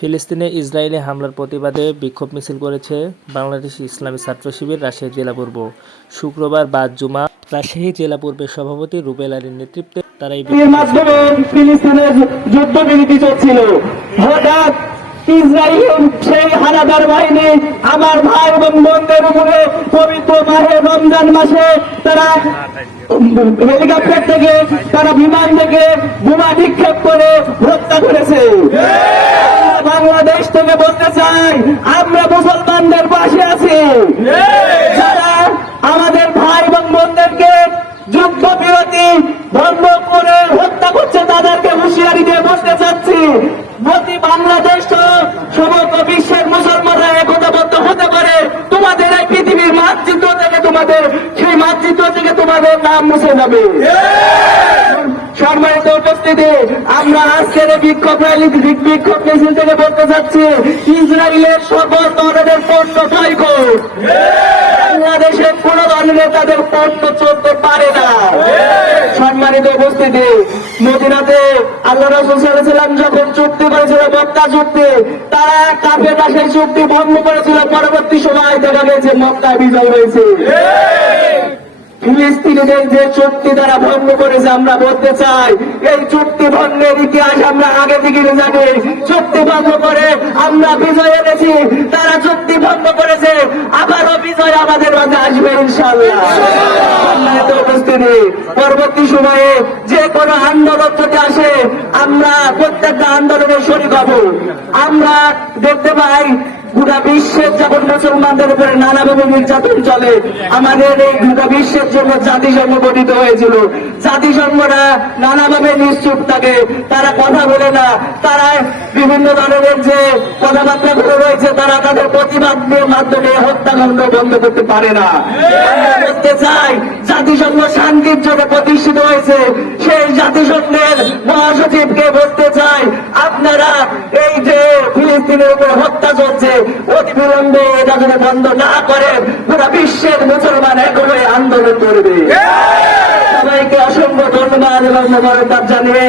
ফিলিস্তিনে ইসরায়েলি হামলার প্রতিবাদে বিক্ষোভ মিছিল করেছে বাংলাদেশ ইসলামী ছাত্র শিবির রাজশাহী জেলা পূর্ব। শুক্রবার বাদ জুমা রাজশাহী জেলা পূর্বের সভাপতি রুবেল আলীর নেতৃত্বে তারা এই মাধ্যমে ফিলিস্তিনের যুদ্ধবিরতি চলছিল। হঠাৎ ইসরায়েল সেই হানাদার বাহিনী আমার ভাই এবং বোনদের উপরে পবিত্র মাহে রমজান মাসে তারা হেলিকপ্টার থেকে তারা বিমান থেকে বোমা নিক্ষেপ করে হত্যা করেছে। বাংলাদেশ থেকে বলতে চাই, আমরা মুসলমানদের পাশে আছি। যারা আমাদের ভাই এবং বোনদেরকে যুদ্ধ বিরতি ভঙ্গ করে হত্যা করছে তাদেরকে হুঁশিয়ারি দিয়ে বসতে চাচ্ছি, প্রতি বাংলাদেশ সমগ্র বিশ্বের মুসলমানরা একতাবদ্ধ হতে পারে, তোমাদের এই পৃথিবীর মানচিত্র থেকে সেই মানচিত্র থেকে তোমাদের নাম মুছে যাবে। সম্মানিত উপস্থিতি, আমরা আজকের বিক্ষোভ মিছিল থেকে বলতে চাচ্ছি, ইসরায়েলের সকল ধরনের পণ্য বয়কট। বাংলাদেশের কোন ধরনের তাদের পণ্য চলতে পারে না। সম্মানিত উপস্থিতি, মদিনাতে আল্লাহ রাসূল সাল্লাল্লাহু আলাইহি ওয়াসাল্লাম যখন চুক্তি করেছিল মক্কা চুক্তি, তারা কাফেররা সেই চুক্তি ভঙ্গ করেছিল। পরবর্তী সময় দেখা গেছে মক্কায় বিজয় হয়েছে। ফিলিস্তিনিদের যে চুক্তি তারা ভঙ্গ করেছে, আমরা বলতে চাই এই চুক্তি ভঙ্গের ইতিহাস আমরা আগে থেকে জানি। চুক্তি ভঙ্গ করে আমরা বিজয় এনেছি, তারা চুক্তি ভঙ্গ করেছে, আবারও বিজয় আমাদের মাঝে আসবে ইনশাআল্লাহ। সম্মানিত উপস্থিতি, পরবর্তী সময়ে যে কোনো আন্দোলন যদি আসে আমরা প্রত্যেকটা আন্দোলনের শরীক হব। আমরা দেখতে পাই গোটা বিশ্বের যখন মুসলমানদের উপরে নানাভাবে নির্যাতন চলে, আমাদের এই গোটা বিশ্বের জন্য জাতিসংঘ গঠিত হয়েছিল। জাতিসংঘরা নানাভাবে নিশ্চুপ থাকে, তারা কথা বলে না, তারা বিভিন্ন ধরনের যে কথাবার্তা গুলো রয়েছে তারা তাদের প্রতিবাদের মাধ্যমে হত্যাকাণ্ড বন্ধ করতে পারে না। আমরা বলতে চাই, জাতিসংঘ শান্তির জন্য প্রতিষ্ঠিত হয়েছে, সেই জাতিসংঘের মহাসচিবকে বলতে চাই, আপনারা এই যে ফিলিস্তিনের উপরে হত্যা চলছে অতি বিলম্বে এটা যদি বন্ধ না করে পুরো বিশ্বের মুসলমান এক হয়ে আন্দোলন করবে। সবাইকে অসংখ্য ধন্যবাদ এবং মোবারকবাদ জানিয়ে